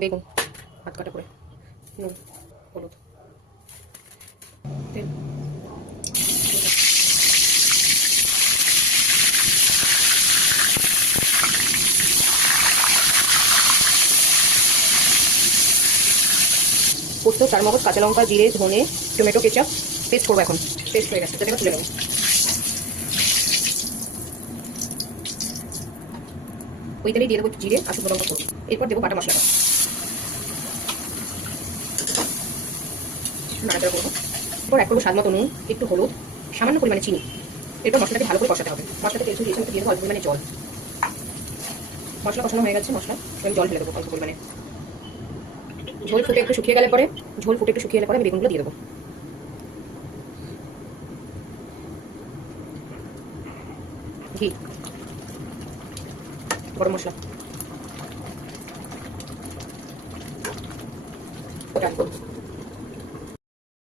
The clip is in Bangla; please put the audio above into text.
বেগুন হাত কাটা করে, নুন, হলুদ, তেল, পোস্ত, চারমগজ, কাঁচা লঙ্কা, জিরে, ধনে, টমেটো, কেচাপ পেস্ট করবো। এখন পেস্ট হয়ে গেছে, তাতে তুলে নেবো। ওই তেলেই দিয়ে দেবো জিরে আর শুকনো লঙ্কা ফোড়ন। এরপর দেবো বাটা মশলাটা, নাড়াচাড়া করবো। এরপর এক করবো স্বাদ মতো নুন, একটু হলুদ, সামান্য পরিমাণে চিনি। এরপর মশলাটাকে ভালো করে কষাতে হবে। মশলাতে তেল দিয়েছি, দিয়ে দেবো অল্প পরিমাণে জল। মশলা কষানো হয়ে গেছে, মশলা আমি জল ঢেলে দেবো অল্প পরিমাণে। ঝোল ফুটে একটু শুকিয়ে গেলে পরে আমি বেগুনগুলো দিয়ে দেবো। ঘি, গরম মশলা, ওটা